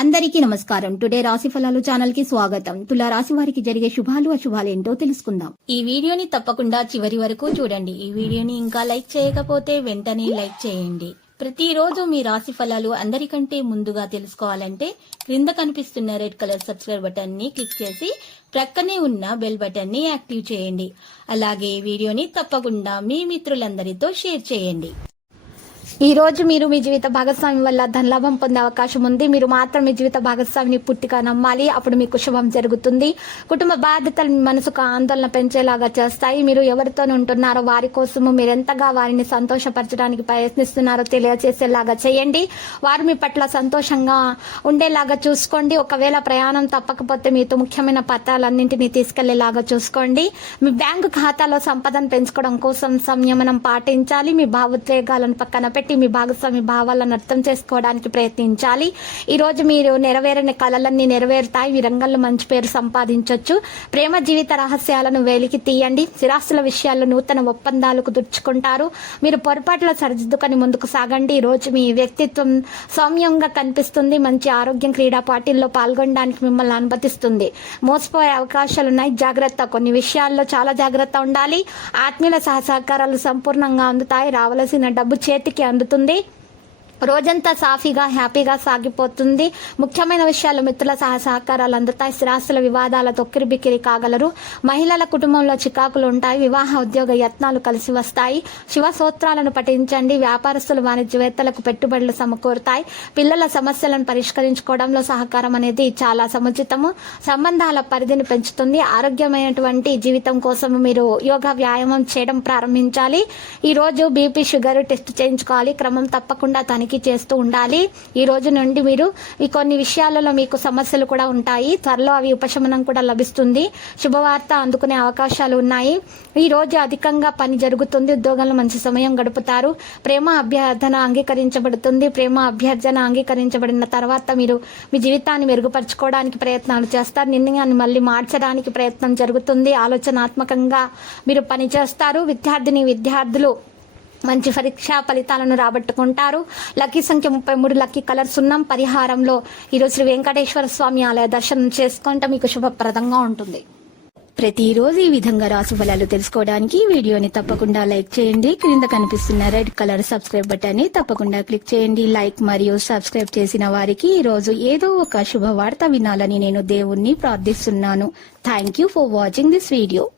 అందరికీ నమస్కారం. టుడే రాశి ఫలాలు ఛానల్ కి స్వాగతం. తులా రాశి వారికి జరిగే శుభాలు అశుభాలు ఏంటో తెలుసుకుందాం. ఈ వీడియోని తప్పకుండా చివరి వరకు చూడండి. ఈ వీడియోని ఇంకా లైక్ చేయకపోతే వెంటనే లైక్ చేయండి. ప్రతిరోజు మీ రాశి ఫలాలు అందరికంటే ముందుగా తెలుసుకోవాలంటే క్రింద కనిపిస్తున్న రెడ్ కలర్ సబ్స్క్రైబ్ బటన్ ని క్లిక్ చేసి ప్రక్కనే ఉన్న బెల్ బటన్ ని యాక్టివ్ చేయండి. అలాగే ఈ వీడియోని తప్పకుండా మీ మిత్రులందరితో షేర్ చేయండి. ఈ రోజు మీరు మీ జీవిత భాగస్వామి వల్ల ధనలాభం పొందే అవకాశం ఉంది. మీరు మాత్రం మీ జీవిత భాగస్వామిని పూర్తిగా నమ్మాలి. అప్పుడు మీకు శుభం జరుగుతుంది. కుటుంబ బాధ్యతలు మీ మనసుకు ఆందోళన పెంచేలాగా చేస్తాయి. మీరు ఎవరితో ఉంటున్నారో వారి కోసము మీరు ఎంతగా వారిని సంతోషపరచడానికి ప్రయత్నిస్తున్నారో తెలియజేసేలాగా చేయండి. వారు మీ పట్ల సంతోషంగా ఉండేలాగా చూసుకోండి. ఒకవేళ ప్రయాణం తప్పకపోతే మీతో ముఖ్యమైన పత్రాలన్నింటినీ తీసుకెళ్లేలాగా చూసుకోండి. మీ బ్యాంకు ఖాతాలో సంపదను పెంచుకోవడం కోసం సంయమనం పాటించాలి. మీ భావోద్వేగాలను పక్కన పెట్టి మీ భాగస్వామి భావాలను అర్థం చేసుకోవడానికి ప్రయత్నించాలి. ఈ రోజు మీరు నెరవేరని కలలన్నీ నెరవేరుతాయి. మీ రంగంలో మంచి పేరు సంపాదించవచ్చు. ప్రేమ జీవిత రహస్యాలను వెలికి తీయండి. స్థిరాస్తుల విషయాల్లో నూతన ఒప్పందాలు కుదుర్చుకుంటారు. మీరు పొరపాట్ల సరిదిద్దుకొని ముందుకు సాగండి. ఈ రోజు మీ వ్యక్తిత్వం సౌమ్యంగా కనిపిస్తుంది. మంచి ఆరోగ్యం క్రీడా పోటీల్లో పాల్గొనడానికి మిమ్మల్ని అనుమతిస్తుంది. మోసపోయే అవకాశాలున్నాయి. జాగ్రత్త. కొన్ని విషయాల్లో చాలా జాగ్రత్త ఉండాలి. ఆత్మీయుల సహకారాలు సంపూర్ణంగా అందుతాయి. రావలసిన డబ్బు చేతికి అందుతుంది. రోజంతా సాఫీగా హ్యాపీగా సాగిపోతుంది. ముఖ్యమైన విషయాలు మిత్రుల సహకారాలు అందుతాయి. స్థిరాస్తుల వివాదాలతో బిక్కిరి కాగలరు. మహిళల కుటుంబంలో చికాకులు ఉంటాయి. వివాహ ఉద్యోగ యత్నాలు కలిసి వస్తాయి. శివ సూత్రాలను పఠించండి. వ్యాపారస్తులు వాణిజ్యవేత్తలకు పెట్టుబడులు సమకూరుతాయి. పిల్లల సమస్యలను పరిష్కరించుకోవడంలో సహకారం అనేది చాలా సముచితము. సంబంధాల పరిధిని పెంచుతుంది. ఆరోగ్యమైనటువంటి జీవితం కోసం మీరు యోగా వ్యాయామం చేయడం ప్రారంభించాలి. ఈ రోజు బీపీ షుగర్ టెస్ట్ చేయించుకోవాలి. క్రమం తప్పకుండా చేస్తూ ఉండాలి. ఈ రోజు నుండి మీరు ఈ కొన్ని విషయాలలో మీకు సమస్యలు కూడా ఉంటాయి. త్వరలో అవి ఉపశమనం కూడా లభిస్తుంది. శుభవార్త అందుకునే అవకాశాలు ఉన్నాయి. ఈ రోజు అధికంగా పని జరుగుతుంది. ఉద్యోగంలో మంచి సమయం గడుపుతారు. ప్రేమ అభ్యర్థన అంగీకరించబడుతుంది. ప్రేమ అభ్యర్థన అంగీకరించబడిన తర్వాత మీరు మీ జీవితాన్ని మెరుగుపరచుకోవడానికి ప్రయత్నాలు చేస్తారు. నిర్ణయాన్ని మళ్ళీ మార్చడానికి ప్రయత్నం జరుగుతుంది. ఆలోచనాత్మకంగా మీరు పనిచేస్తారు. విద్యార్థులు మంచి పరీక్షా ఫలితాలను రాబట్టుకుంటారు. లక్కీ సంఖ్య 33. లక్కీ కలర్ సున్నం. పరిహారంలో ఈరోజు శ్రీ వెంకటేశ్వర స్వామి ఆలయ దర్శనం చేసుకుంటే మీకు శుభప్రదంగా ఉంటుంది. ప్రతిరోజు ఈ విధంగా రాశి ఫలాలు తెలుసుకోవడానికి వీడియోని తప్పకుండా లైక్ చేయండి. క్రింద కనిపిస్తున్న రెడ్ కలర్ సబ్స్క్రైబ్ బటన్ ని తప్పకుండా క్లిక్ చేయండి. లైక్ మరియు సబ్స్క్రైబ్ చేసిన వారికి ఈ రోజు ఏదో ఒక శుభవార్త వినాలని నేను దేవుణ్ణి ప్రార్థిస్తున్నాను. Thank you for watching this video.